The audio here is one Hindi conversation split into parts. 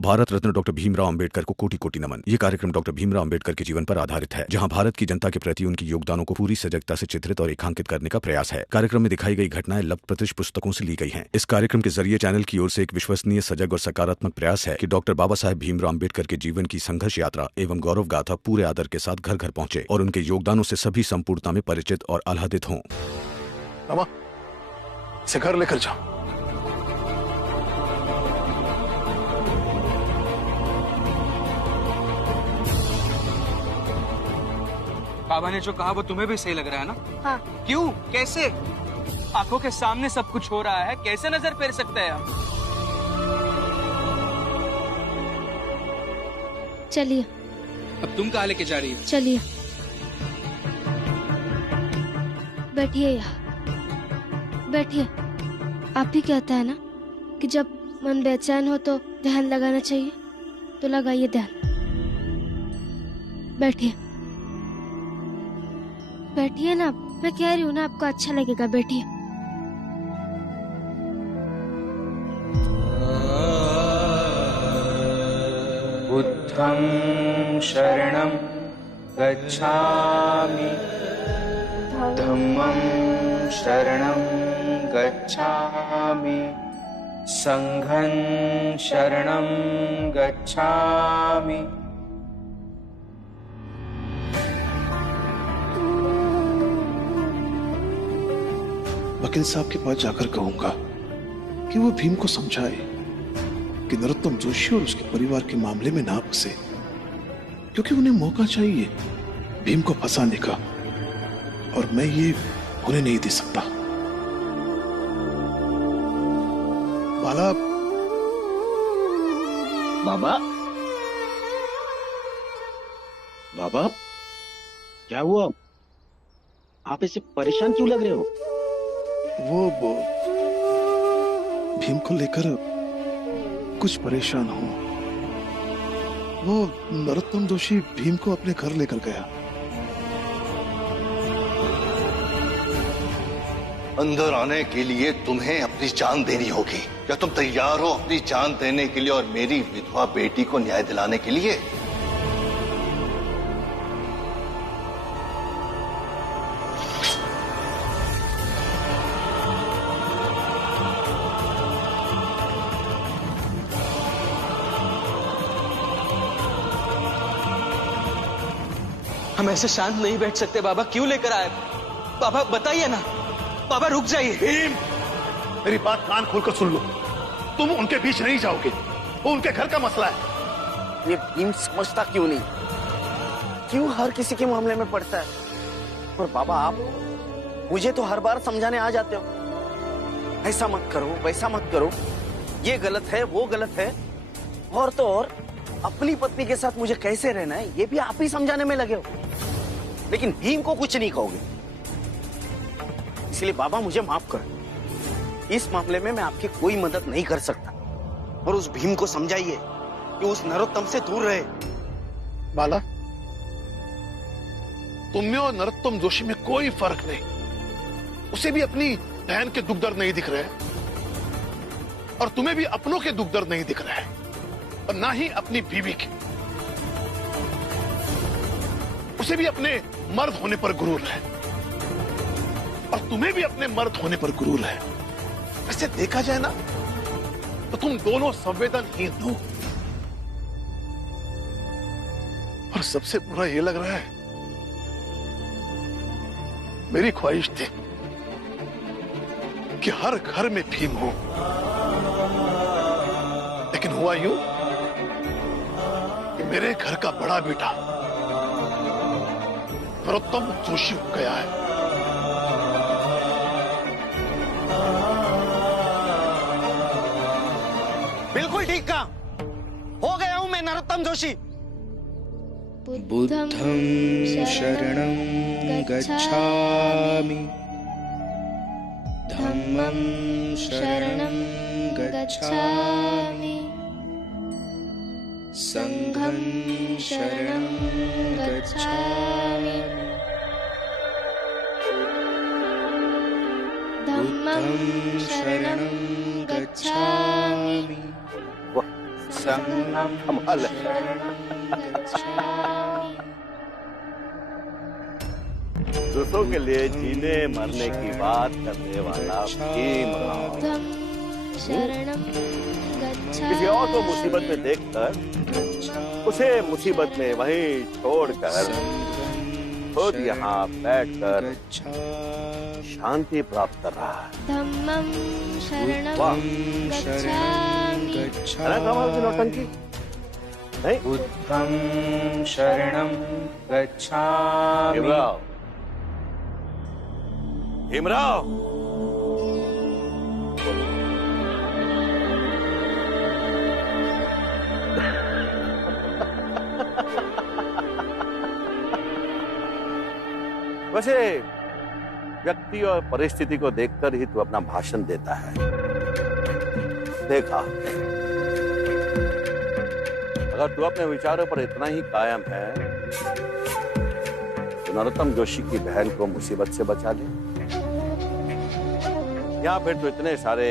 भारत रत्न डॉक्टर भीमराव अंबेडकर को कोटि कोटि नमन। ये कार्यक्रम डॉक्टर भीमराव अंबेडकर के जीवन पर आधारित है, जहां भारत की जनता के प्रति उनके योगदानों को पूरी सजगता से चित्रित और रेखांकित करने का प्रयास है। कार्यक्रम में दिखाई गई घटनाएं लब्ध प्रतिष्ठ पुस्तकों से ली गई हैं। इस कार्यक्रम के जरिए चैनल की ओर से एक विश्वसनीय, सजग और सकारात्मक प्रयास है कि डॉक्टर बाबा साहेब भीमराव अंबेडकर के जीवन की संघर्ष यात्रा एवं गौरव गाथा पूरे आदर के साथ घर घर पहुंचे और उनके योगदानों से सभी संपूर्णता में परिचित और आह्लादित हों। इसे घर लेकर जाओ। बाबा ने जो कहा वो तुम्हें भी सही लग रहा है ना? हाँ। क्यों? कैसे? आंखों के सामने सब कुछ हो रहा है, कैसे नजर फेर सकते हैं आप? चलिए। अब तुम कहाँ लेके जा रही हो? चलिए, बैठिए यहाँ, बैठिए। आप ही कहता है ना कि जब मन बेचैन हो तो ध्यान लगाना चाहिए, तो लगाइए ध्यान। बैठिए, बैठिए ना। मैं कह रही हूँ ना, आपको अच्छा लगेगा, बैठिए। बुद्धं शरणं गच्छामि, धम्मं शरणं गच्छामि, संघं शरणं गच्छामि। वकील साहब के पास जाकर कहूंगा कि वो भीम को समझाए कि नरोत्तम जोशी और उसके परिवार के मामले में ना फंसे, क्योंकि उन्हें मौका चाहिए भीम को फंसाने का, और मैं ये होने नहीं दे सकता। बाला। बाबा, बाबा, क्या हुआ? आप ऐसे परेशान क्यों लग रहे हो? वो भीम को लेकर कुछ परेशान हूं। वो नरोत्तम जोशी भीम को अपने घर लेकर गया। अंदर आने के लिए तुम्हें अपनी जान देनी होगी। क्या तुम तैयार हो अपनी जान देने के लिए और मेरी विधवा बेटी को न्याय दिलाने के लिए? हम ऐसे शांत नहीं बैठ सकते बाबा। क्यों लेकर आए बाबा? बताइए ना बाबा। रुक जाइए। भीम, मेरी बात कान खोलकर सुन लो। तुम उनके बीच नहीं जाओगे, वो उनके घर का मसला है। ये भीम समझता क्यों नहीं? क्यों हर किसी के मामले में पड़ता है? और बाबा, आप मुझे तो हर बार समझाने आ जाते हो, ऐसा मत करो, वैसा मत करो, ये गलत है, वो गलत है, और तो और अपनी पत्नी के साथ मुझे कैसे रहना है ये भी आप ही समझाने में लगे हो। लेकिन भीम को कुछ नहीं कहोगे। इसलिए बाबा, मुझे माफ करो, इस मामले में मैं आपकी कोई मदद नहीं कर सकता। और उस भीम को समझाइए कि उस नरोत्तम से दूर रहे। बाला, तुम में और नरोत्तम जोशी में कोई फर्क नहीं। उसे भी अपनी बहन के दुख दर्द नहीं दिख रहे, और तुम्हें भी अपनों के दुख दर्द नहीं दिख रहे, और ना ही अपनी बीवी के। उसे भी अपने मर्द होने पर गुरूर है, और तुम्हें भी अपने मर्द होने पर गुरूर है। वैसे देखा जाए ना तो तुम दोनों संवेदनहीन हो। और सबसे बुरा ये लग रहा है, मेरी ख्वाहिश थी कि हर घर में भीम हो, लेकिन हुआ यूं कि मेरे घर का बड़ा बेटा नरोत्तम जोशी हो गया है। बिल्कुल ठीक कहा, हो गया हूं मैं नरोत्तम जोशी। बुद्धं शरणं गच्छामि, धम्मं शरणं गच्छामि, संघं शरणं गच्छामि, धम्मं शरणं गच्छामि, कमाल है। दूसरों के लिए जीने मरने की बात करने वाला भीमराव किसी और को मुसीबत में देखकर उसे मुसीबत में वहीं छोड़कर खुद यहाँ बैठकर शांति प्राप्त कर रहा है। धम्मं शरणं गच्छामि। कमाल की नौटंकी नहीं? बुद्धं शरणं गच्छामि। भीमराव, भीमराव, वैसे व्यक्ति और परिस्थिति को देखकर ही तू अपना भाषण देता है। देखा, अगर तू अपने विचारों पर इतना ही कायम है तो नरोत्तम जोशी की बहन को मुसीबत से बचा ले, या फिर तू इतने सारे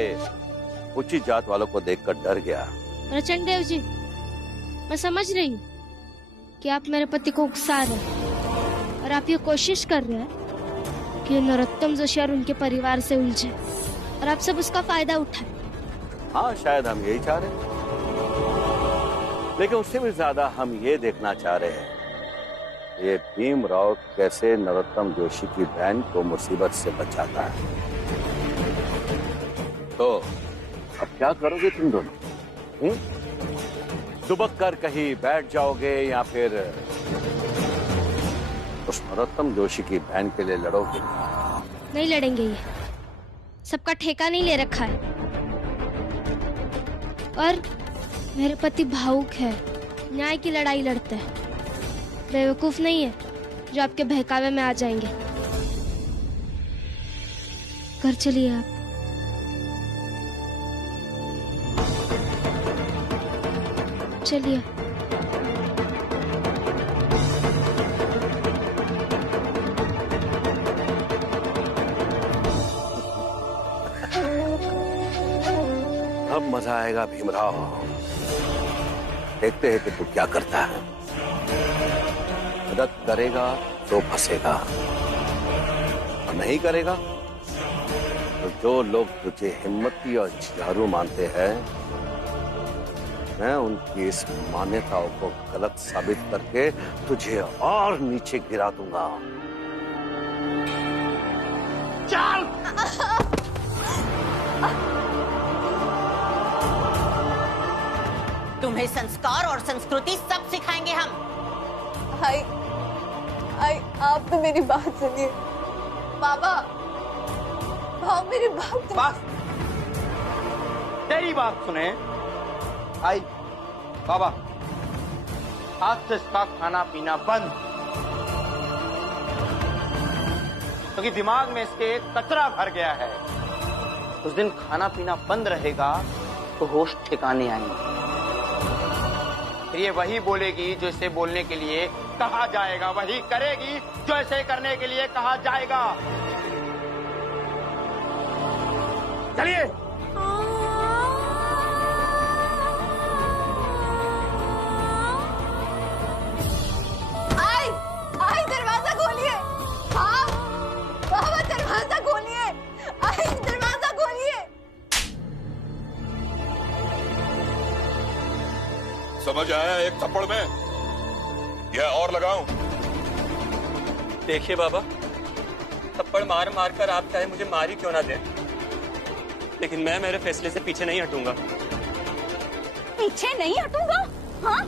उच्च जात वालों को देखकर डर गया। रचनदेव जी, मैं समझ रही हूँ कि आप मेरे पति को उकसा रहे हैं और आप ये कोशिश कर रहे हैं कि नरोत्तम जोशी और उनके परिवार से उलझे और आप सब उसका फायदा उठाएं। हाँ, शायद हम यही चाह रहे हैं, लेकिन उससे भी ज्यादा हम ये देखना चाह रहे हैं ये भीमराव कैसे नरोत्तम जोशी की बहन को मुसीबत से बचाता है। तो अब क्या करोगे तुम दोनों? दुबक कर कहीं बैठ जाओगे या फिर उस नरोत्तम जोशी की बहन के लिए लड़ोगे? नहीं लड़ेंगे, ये सबका ठेका नहीं ले रखा है। और मेरे पति भावुक है, न्याय की लड़ाई लड़ते हैं, बेवकूफ नहीं है जो आपके बहकावे में आ जाएंगे। घर चलिए आप। चलिए। अब मजा आएगा भीमराव, देखते हैं कि तू क्या करता है। मदद करेगा तो फंसेगा, और नहीं करेगा तो जो लोग तुझे हिम्मती और झारू मानते हैं, मैं उनकी इस मान्यताओं को गलत साबित करके तुझे और नीचे गिरा दूंगा। चल! तुम्हें संस्कार और संस्कृति सब सिखाएंगे हम। आई आप तो मेरी बात सुनिए। बाबा, भाव मेरी बात बस तेरी बात सुने। आई बाबा, आज से इसका खाना पीना बंद, क्योंकि दिमाग में इसके कचरा भर गया है। उस दिन खाना पीना बंद रहेगा तो होश ठिकाने आएंगे। फिर ये वही बोलेगी जो इसे बोलने के लिए कहा जाएगा, वही करेगी जो इसे करने के लिए कहा जाएगा। चलिए। आई दरवाजा खोलिए। हाँ बाबा, दरवाजा खोलिए। आई दरवाजा खोलिए। समझ आया एक थप्पड़ में, या और लगाऊं? देखिए बाबा, थप्पड़ मार मार कर आप चाहे मुझे मार ही क्यों ना दें, लेकिन मैं मेरे फैसले से पीछे नहीं हटूंगा। पीछे नहीं हटूंगा? हाँ,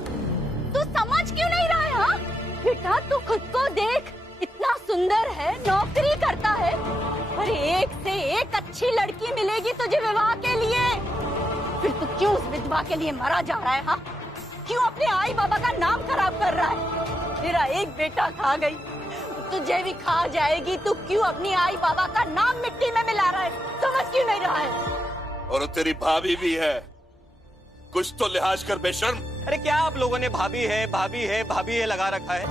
तू समझ क्यों नहीं रहा है? हाँ बेटा, तू खुद को देख, इतना सुंदर है, नौकरी करता है, और एक से एक अच्छी लड़की मिलेगी तुझे विवाह के लिए। फिर तू क्यों उस विधवा के लिए मरा जा रहा है? हाँ, क्यों अपने आई बाबा का नाम खराब कर रहा है? मेरा एक बेटा खा गई, तुझे भी खा जाएगी। तू क्यों अपनी आई बाबा का नाम मिट्टी में मिला रहा है? समझ क्यों नहीं रहा है? और तेरी भाभी भी है, कुछ तो लिहाज कर बेशर्म। अरे क्या आप लोगों ने भाभी है भाभी है भाभी है लगा रखा है?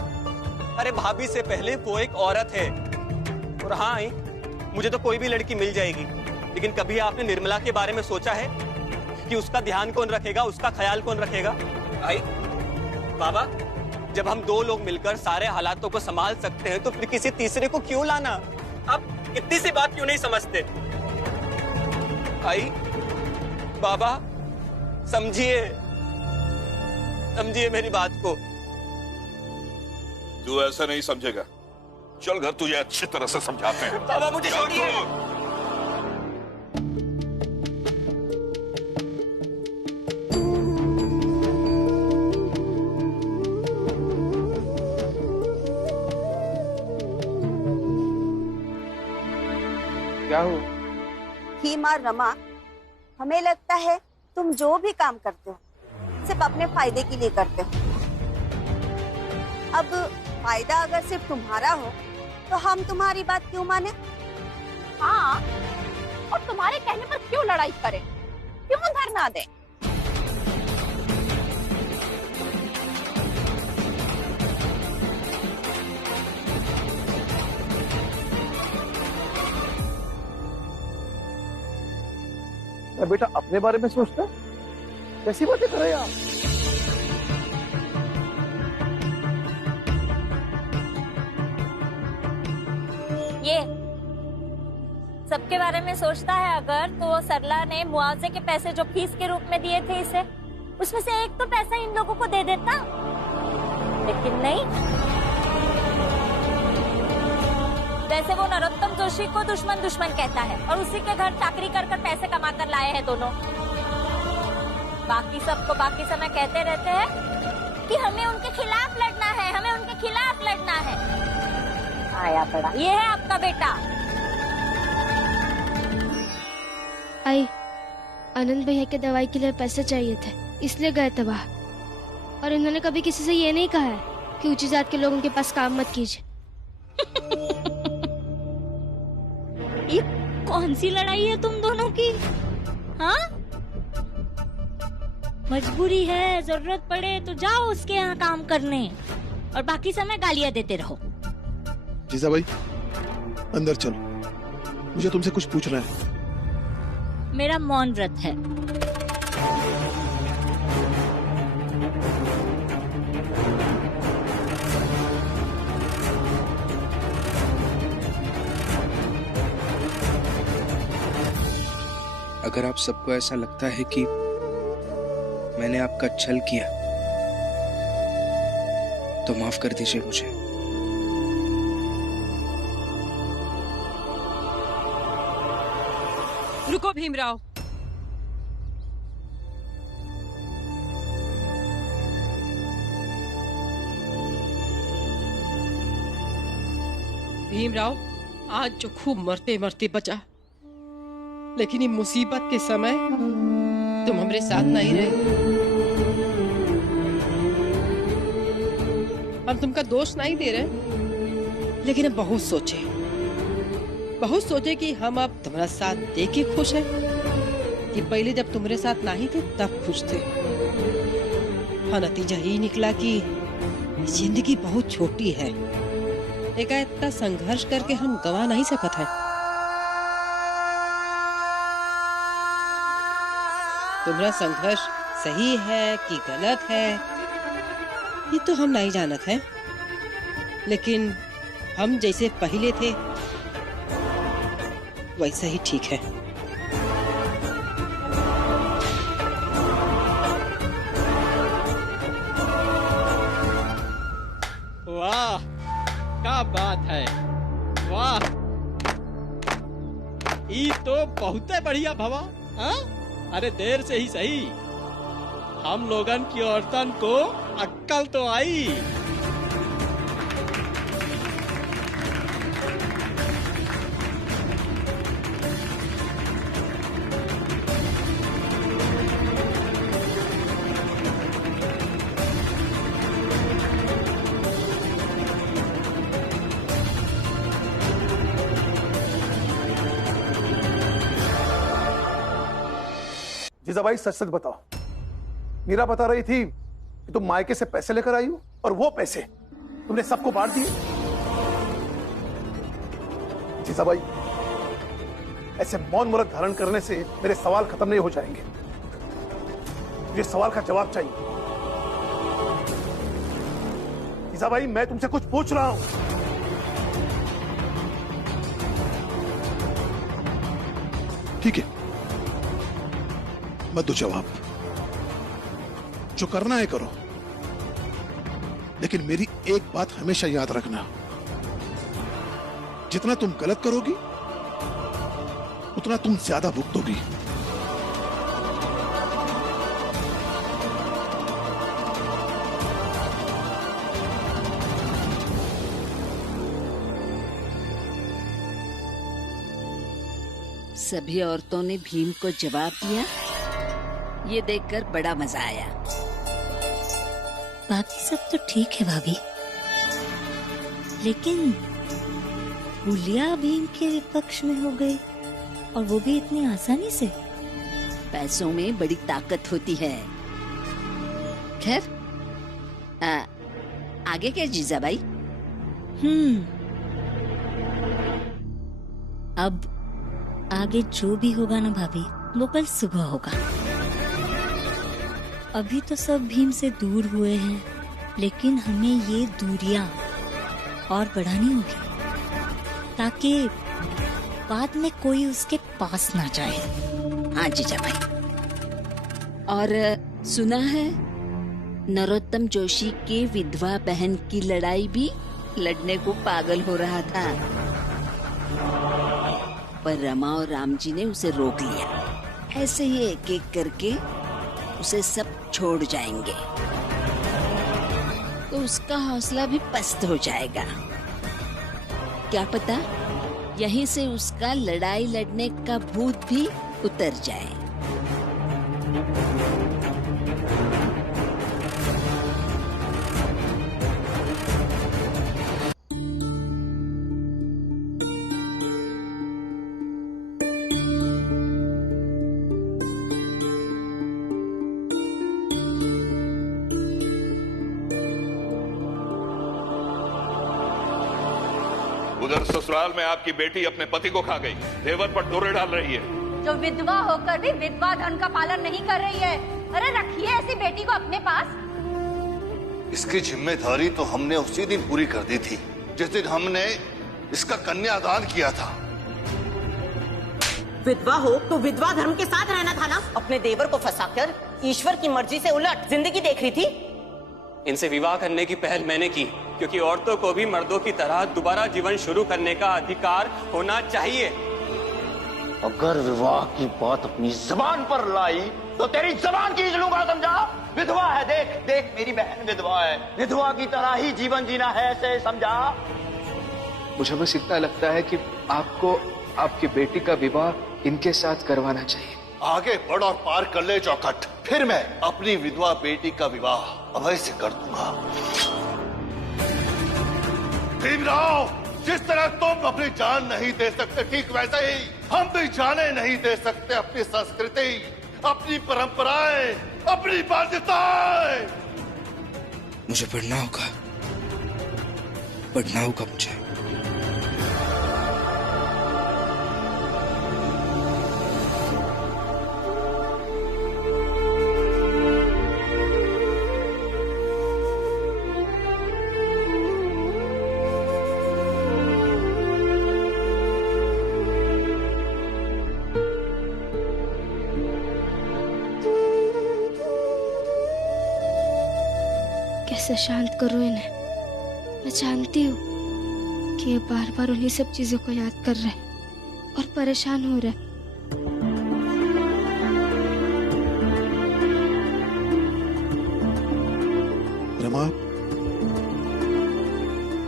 अरे भाभी से पहले वो एक औरत है। और हाँ, मुझे तो कोई भी लड़की मिल जाएगी, लेकिन कभी आपने निर्मला के बारे में सोचा है? कि उसका ध्यान कौन रखेगा, उसका ख्याल कौन रखेगा। भाई बाबा, जब हम दो लोग मिलकर सारे हालातों को संभाल सकते हैं तो फिर किसी तीसरे को क्यों लाना? आप इतनी सी बात क्यों नहीं समझते? भाई बाबा, समझिए मेरी बात को। तू ऐसा नहीं समझेगा। चल घर, तुझे अच्छी तरह से समझाते हैं। बाबा मुझे छोड़िए। क्या हुआ? भीमा, रमा, हमें लगता है तुम जो भी काम करते हो सिर्फ अपने फायदे के लिए करते हो। अब फायदा अगर सिर्फ तुम्हारा हो तो हम तुम्हारी बात क्यों माने? हाँ, और तुम्हारे कहने पर क्यों लड़ाई करें, क्यों धरना दें? बेटा अपने बारे में सोचता, कैसी बातें कर रहे हैं आप? ये सबके बारे में सोचता है अगर, तो सरला ने मुआवजे के पैसे जो फीस के रूप में दिए थे इसे, उसमें से एक तो पैसा इन लोगों को दे देता, लेकिन नहीं। वैसे वो नरोत्तम जोशी को दुश्मन कहता है और उसी के घर चाकरी कर पैसे कमा कर लाए हैं दोनों। बाकी सबको बाकी समय कहते रहते हैं कि हमें उनके खिलाफ लड़ना है, हमें उनके खिलाफ लड़ना है। आया पड़ा, ये है आपका बेटा। आई, आनंद भैया के दवाई के लिए पैसे चाहिए थे, इसलिए गए थे बाहर। और इन्होंने कभी किसी से ये नहीं कहा है कि ऊंची जात के लोग उनके पास काम मत कीजिए। ये कौन सी लड़ाई है तुम दोनों की? हाँ, मजबूरी है, जरूरत पड़े तो जाओ उसके यहाँ काम करने और बाकी समय गालियाँ देते रहो। जीजा भाई अंदर चलो, मुझे तुमसे कुछ पूछना है। मेरा मौन व्रत है। अगर आप सबको ऐसा लगता है कि मैंने आपका छल किया तो माफ कर दीजिए मुझे। रुको भीमराव, भीमराव आज जो खूब मरते मरते बचा, लेकिन ये मुसीबत के समय तुम हमारे साथ नहीं रहे। हम तुमका दोष नहीं दे रहे, लेकिन हम बहुत सोचे कि हम अब तुम्हारा साथ दे के खुश हैं कि पहले जब तुम्हारे साथ नहीं थे तब खुश थे। हाँ, नतीजा ही निकला कि जिंदगी बहुत छोटी है, एक इतना संघर्ष करके हम गवा नहीं सकते हैं। तुम्हारा संघर्ष सही है कि गलत है ये तो हम नहीं जानत हैं, लेकिन हम जैसे पहले थे वैसा ही ठीक है। वाह, क्या बात है, वाह, ये तो बहुत बढ़िया भवा। हाँ? अरे देर से ही सही, हम लोगन की औरतन को अक्ल तो आई। जीजा भाई सच सच बताओ, मीरा बता रही थी कि तुम मायके से पैसे लेकर आई हो और वो पैसे तुमने सबको बांट दिए। जीजा भाई ऐसे मौन व्रत धारण करने से मेरे सवाल खत्म नहीं हो जाएंगे। मुझे सवाल का जवाब चाहिए। भाई मैं तुमसे कुछ पूछ रहा हूं। ठीक है, मत दो जवाब, जो करना है करो, लेकिन मेरी एक बात हमेशा याद रखना, जितना तुम गलत करोगी उतना तुम ज्यादा भुगतोगी। सभी औरतों ने भीम को जवाब दिया। ये देखकर बड़ा मजा आया। बाकी सब तो ठीक है भाभी, लेकिन हुलिया भीम के विपक्ष में हो गई, और वो भी इतनी आसानी से। पैसों में बड़ी ताकत होती है। खैर, आगे क्या जीजाबाई? अब आगे जो भी होगा ना भाभी, वो कल सुबह होगा। अभी तो सब भीम से दूर हुए हैं, लेकिन हमें ये दूरियां और बढ़ानी होगी, ताकि बाद में कोई उसके पास ना जाए। हाँ जीजाबाई। और सुना है नरोत्तम जोशी के विधवा बहन की लड़ाई भी लड़ने को पागल हो रहा था, पर रमा और राम जी ने उसे रोक लिया। ऐसे ही एक एक करके उसे सब छोड़ जाएंगे, तो उसका हौसला भी पस्त हो जाएगा। क्या पता यहीं से उसका लड़ाई लड़ने का भूत भी उतर जाए। उधर ससुराल में आपकी बेटी अपने पति को खा गई, देवर पर दौरे डाल रही है। जो विधवा होकर भी विधवा धन का पालन नहीं कर रही है। अरे रखिए ऐसी बेटी को अपने पास। इसकी जिम्मेदारी तो हमने उसी दिन पूरी कर दी थी जिस दिन हमने इसका कन्यादान किया था। विधवा हो तो विधवा धर्म के साथ रहना था ना। अपने देवर को फंसाकर ईश्वर की मर्जी से उलट जिंदगी देख रही थी। इनसे विवाह करने की पहल मैंने की, क्योंकि औरतों को भी मर्दों की तरह दोबारा जीवन शुरू करने का अधिकार होना चाहिए। अगर विवाह की बात अपनी जबान पर लाई तो तेरी जबान खींच लूंगा, समझा? विधवा है, देख देख मेरी बहन विधवा है, विधवा की तरह ही जीवन जीना है, ऐसे समझा? मुझे बस इतना लगता है कि आपको आपकी बेटी का विवाह इनके साथ करवाना चाहिए। आगे बढ़ और पार कर ले चौखट, फिर मैं अपनी विधवा बेटी का विवाह अभय से कर दूंगा। भीमराव, जिस तरह तुम अपनी जान नहीं दे सकते, ठीक वैसे ही हम भी जाने नहीं दे सकते अपनी संस्कृति, अपनी परंपराएं, अपनी बाध्यताएं। मुझे पढ़ना होगा मुझे। कैसे शांत करूं इन्हें? मैं जानती हूँ कि ये बार बार उन्हीं सब चीजों को याद कर रहे हैं और परेशान हो रहे हैं। रमा,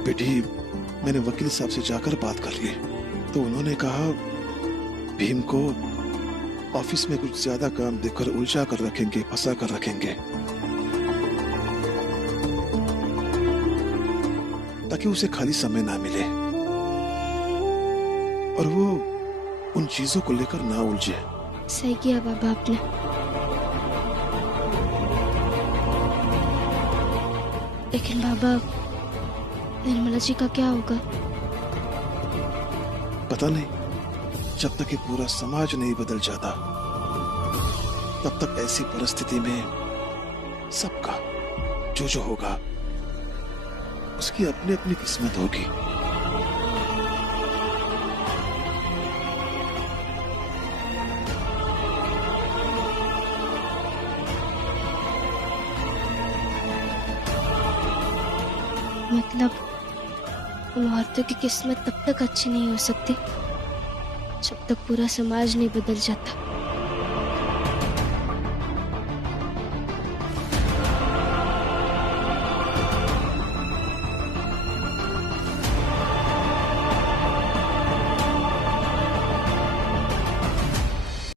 बेटी, मैंने वकील साहब से जाकर बात कर ली तो उन्होंने कहा भीम को ऑफिस में कुछ ज्यादा काम देकर उलझा कर रखेंगे, फंसा कर रखेंगे, ताकि उसे खाली समय ना मिले और वो उन चीजों को लेकर ना उलझे। सही किया बाबा आपने। लेकिन बाबा, निर्मला जी का क्या होगा? पता नहीं, जब तक ये पूरा समाज नहीं बदल जाता तब तक ऐसी परिस्थिति में सबका जो होगा उसकी अपनी अपनी किस्मत होगी। मतलब उन औरतों की किस्मत तब तक अच्छी नहीं हो सकती जब तक पूरा समाज नहीं बदल जाता।